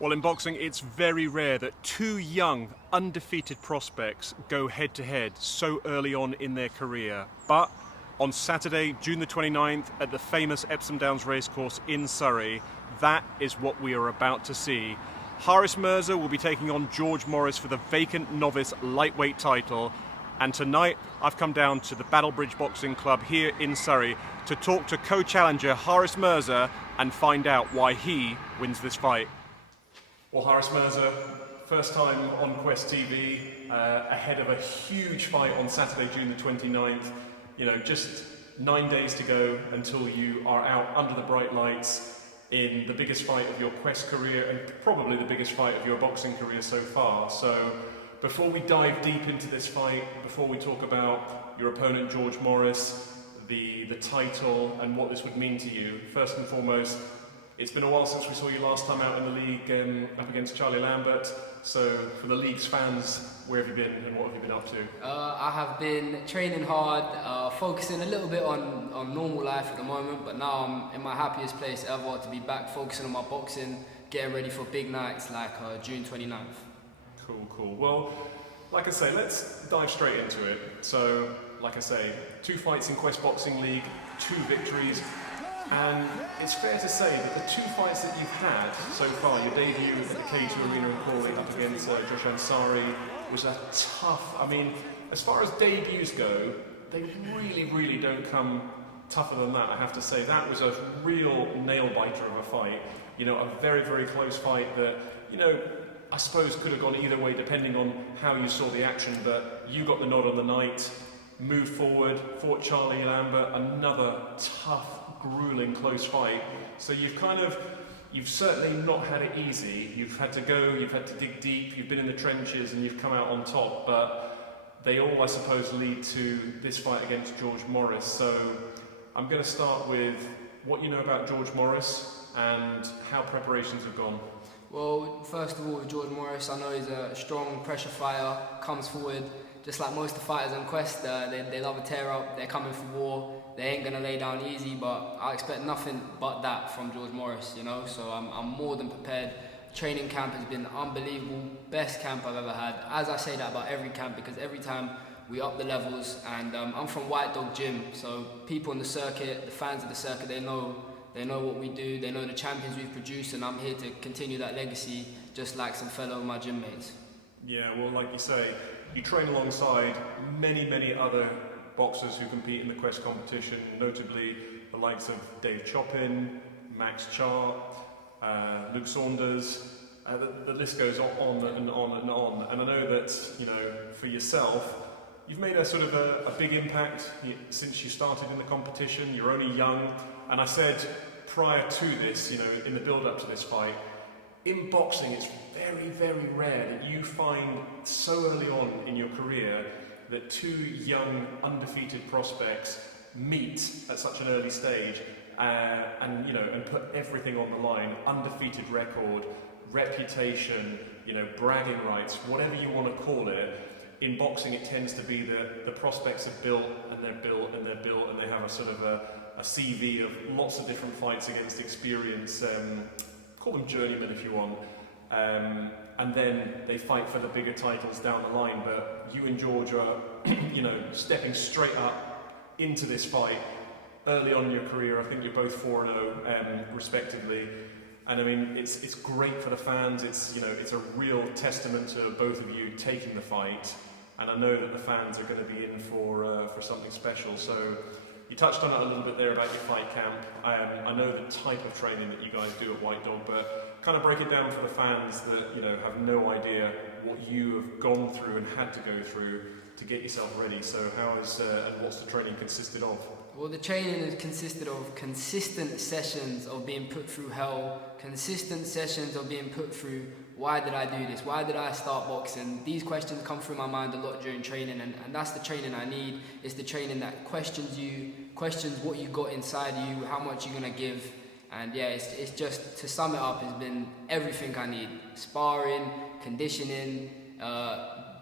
Well, in boxing, it's very rare that two young, undefeated prospects go head-to-head so early on in their career. But on Saturday, June the 29th, at the famous Epsom Racecourse in Surrey, that is what we are about to see. Haarris Mirza will be taking on George Morris for the vacant novice lightweight title. And tonight, I've come down to the Battlebridge Boxing Club here in Surrey to talk to co-challenger Haarris Mirza and find out why he wins this fight. Well, Haarris Mirza, first time on Quest TV, ahead of a huge fight on Saturday, June the 29th. You know, just 9 days to go until you are out under the bright lights in the biggest fight of your Quest career and probably the biggest fight of your boxing career so far. So before we dive deep into this fight, before we talk about your opponent George Morris, the title and what this would mean to you, first and foremost, it's been a while since we saw you last time out in the league up against Charlie Lambert. So for the league's fans, where have you been and what have you been up to? I have been training hard, focusing a little bit on normal life at the moment, but now I'm in my happiest place ever to be back focusing on my boxing, getting ready for big nights like June 29th. Cool. Well, like I say, let's dive straight into it. So, like I say, 2 fights in Quest Boxing League, 2 victories. And it's fair to say that the 2 fights that you've had so far, your debut at the K2 Arena in Crawley up against Josh Ansari was a tough, I mean, as far as debuts go, they really don't come tougher than that, I have to say. That was a real nail-biter of a fight. You know, a very close fight that, you know, I suppose could have gone either way depending on how you saw the action, but you got the nod on the night, moved forward, fought Charlie Lambert, another tough, grueling close fight. So you've certainly not had it easy. You've had to go, you've had to dig deep, you've been in the trenches and you've come out on top, but they all, I suppose, lead to this fight against George Morris. So I'm going to start with what you know about George Morris and how preparations have gone. Well, first of all, with George Morris, I know he's a strong pressure fighter, comes forward, just like most of the fighters on Quest, they love a tear up, they're coming for war. They ain't going to lay down easy, but I expect nothing but that from George Morris, you know, so I'm more than prepared. Training camp has been unbelievable, best camp I've ever had. As I say that about every camp, because every time we up the levels, and I'm from White Dog Gym, so people on the circuit, the fans of the circuit, they know what we do, they know the champions we've produced, and I'm here to continue that legacy, just like some fellow of my gym mates. Yeah, well, like you say, you train alongside many other boxers who compete in the Quest competition, notably the likes of Dave Choppin, Max Chart, Luke Saunders. The list goes on and on. And I know that, you know, for yourself, you've made a sort of a big impact since you started in the competition. You're only young, and I said prior to this, you know, in the build-up to this fight, in boxing, it's very rare that you find so early on in your career that 2 young, undefeated prospects meet at such an early stage and put everything on the line. Undefeated record, reputation, you know, bragging rights, whatever you want to call it. In boxing, it tends to be that the prospects are built and they're built and they have a sort of a CV of lots of different fights against experience. Call them journeymen if you want. And then they fight for the bigger titles down the line, but you and George are, you know, stepping straight up into this fight early on in your career. I think you're both 4-0, respectively. And I mean, it's great for the fans. It's, you know, it's a real testament to both of you taking the fight. And I know that the fans are going to be in for something special. So you touched on it a little bit there about your fight camp. I know the type of training that you guys do at White Dog, but kind of break it down for the fans that, you know, have no idea what you have gone through and had to go through to get yourself ready. So and what's the training consisted of? Well, the training has consisted of consistent sessions of being put through hell, consistent sessions of being put through, why did I do this? Why did I start boxing? These questions come through my mind a lot during training, and that's the training I need. It's the training that questions you, questions what you got inside you, how much you're going to give. And yeah, it's just, to sum it up, it's been everything I need. Sparring, conditioning,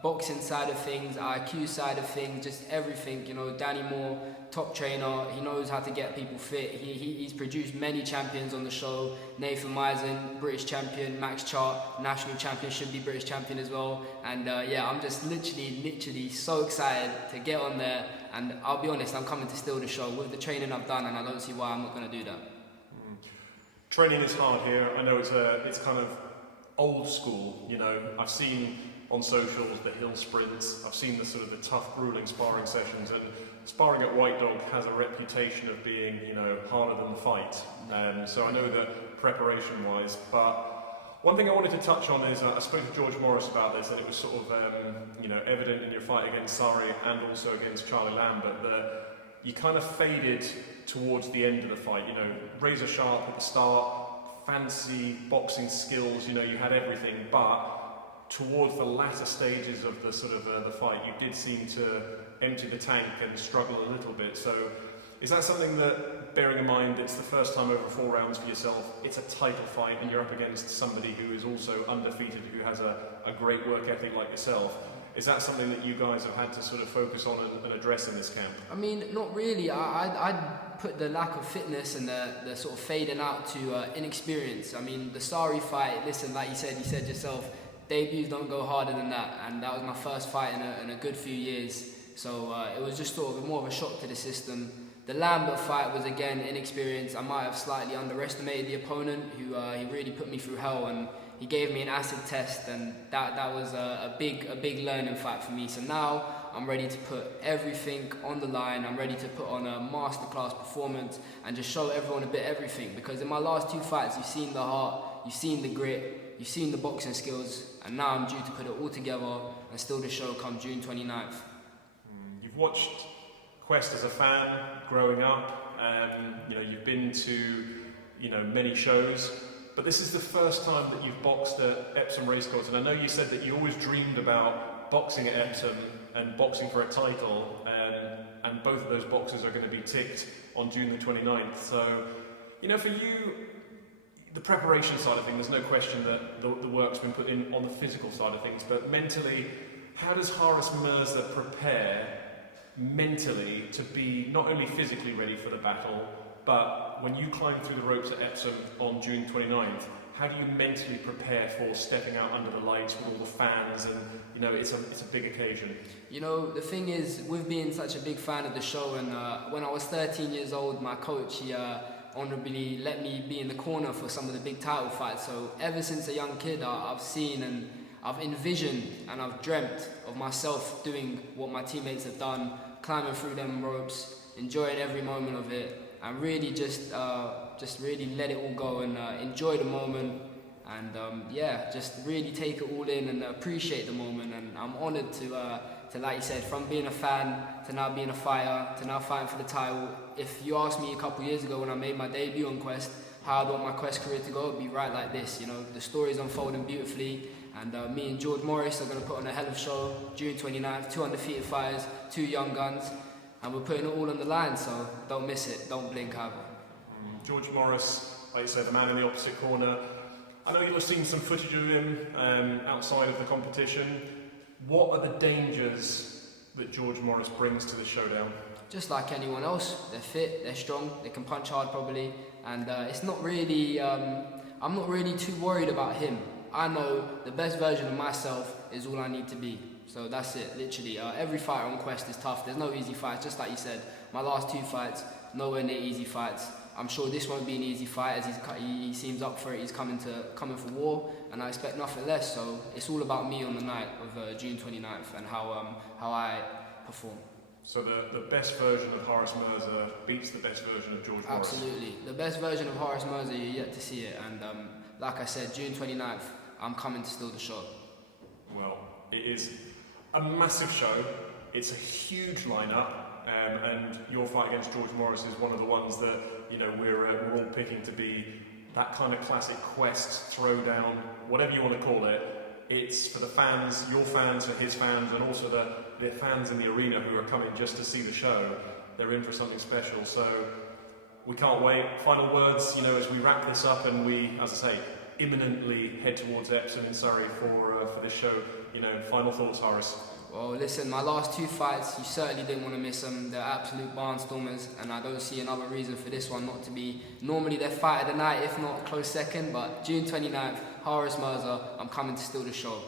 boxing side of things, IQ side of things, just everything. You know, Danny Moore, top trainer, he knows how to get people fit. He's produced many champions on the show. Nathan Misen, British champion. Max Chart, national champion, should be British champion as well. And yeah, I'm just literally so excited to get on there. And I'll be honest, I'm coming to steal the show with the training I've done, and I don't see why I'm not going to do that. Training is hard here. I know it's kind of old school. You know, I've seen on socials the hill sprints. I've seen the sort of the tough, grueling sparring sessions, and sparring at White Dog has a reputation of being, you know, harder than the fight. So I know that preparation-wise, but one thing I wanted to touch on is I spoke to George Morris about this, and it was sort of, you know, evident in your fight against Sari and also against Charlie Lambert that you kind of faded towards the end of the fight. You know, razor sharp at the start, fancy boxing skills. You know, you had everything, but towards the latter stages of the sort of the fight, you did seem to empty the tank and struggle a little bit. So is that something that, bearing in mind it's the first time over 4 rounds for yourself, it's a title fight and you're up against somebody who is also undefeated, who has a great work ethic like yourself, is that something that you guys have had to sort of focus on and address in this camp? I mean, not really. I'd put the lack of fitness and the sort of fading out to inexperience. I mean, the Sari fight, listen, like you said yourself, debuts don't go harder than that, and that was my first fight in a good few years, so it was just sort of more of a shock to the system. The Lambert fight was again inexperienced. I might have slightly underestimated the opponent, who he really put me through hell, and he gave me an acid test, and that was a big learning fight for me. So now I'm ready to put everything on the line. I'm ready to put on a masterclass performance and just show everyone a bit everything, because in my last 2 fights you've seen the heart, you've seen the grit, you've seen the boxing skills, and now I'm due to put it all together and steal the show come June 29th. You've watched Quest as a fan growing up, you know, you've been to, you know, many shows, but this is the first time that you've boxed at Epsom Racecourse, and I know you said that you always dreamed about boxing at Epsom and boxing for a title, and both of those boxes are going to be ticked on June the 29th. So, you know, for you, the preparation side of things, there's no question that the work's been put in on the physical side of things, but mentally, how does Haarris Mirza prepare mentally to be not only physically ready for the battle, but when you climb through the ropes at Epsom on June 29th, how do you mentally prepare for stepping out under the lights with all the fans, and, you know, it's a big occasion? You know, the thing is, with being such a big fan of the show, and when I was 13 years old, my coach, he honourably let me be in the corner for some of the big title fights. So ever since a young kid, I've seen and I've envisioned and I've dreamt of myself doing what my teammates have done, climbing through them ropes, enjoying every moment of it, and really just really let it all go and enjoy the moment, and yeah, just really take it all in and appreciate the moment. And I'm honoured to, like you said, from being a fan to now being a fighter to now fighting for the title. If you asked me a couple of years ago when I made my debut on Quest how I want my Quest career to go, it'd be right like this. You know, the story's unfolding beautifully, and me and George Morris are going to put on a hell of a show June 29th, 2 undefeated fighters, 2 young guns, and we're putting it all on the line, so don't miss it, don't blink either. George Morris, like you said, the man in the opposite corner. I know you'll have seen some footage of him outside of the competition. What are the dangers that George Morris brings to the showdown? Just like anyone else, they're fit, they're strong, they can punch hard probably, and it's not really, I'm not really too worried about him. I know the best version of myself is all I need to be. So that's it, literally. Every fighter on Quest is tough. There's no easy fights, just like you said. My last 2 fights, nowhere near easy fights. I'm sure this won't be an easy fight, as he seems up for it. He's coming for war, and I expect nothing less. So it's all about me on the night of June 29th and how I perform. So the best version of Haarris Mirza beats the best version of George Morris? Absolutely. The best version of Haarris Mirza, you're yet to see it. And like I said, June 29th, I'm coming to steal the show. Well, it is a massive show. It's a huge lineup, and your fight against George Morris is one of the ones that, you know, we're all picking to be that kind of classic Quest throwdown, whatever you want to call it. It's for the fans, your fans, for his fans, and also the fans in the arena who are coming just to see the show. They're in for something special, so we can't wait. Final words, you know, as we wrap this up and we, as I say, imminently head towards Epsom in Surrey for this show. Final thoughts, Haarris? Well, listen, my last 2 fights, you certainly didn't want to miss them. They're absolute barnstormers, and I don't see another reason for this one not to be. Normally they're fight of the night, if not a close second, but June 29th, Haarris Mirza, I'm coming to steal the show.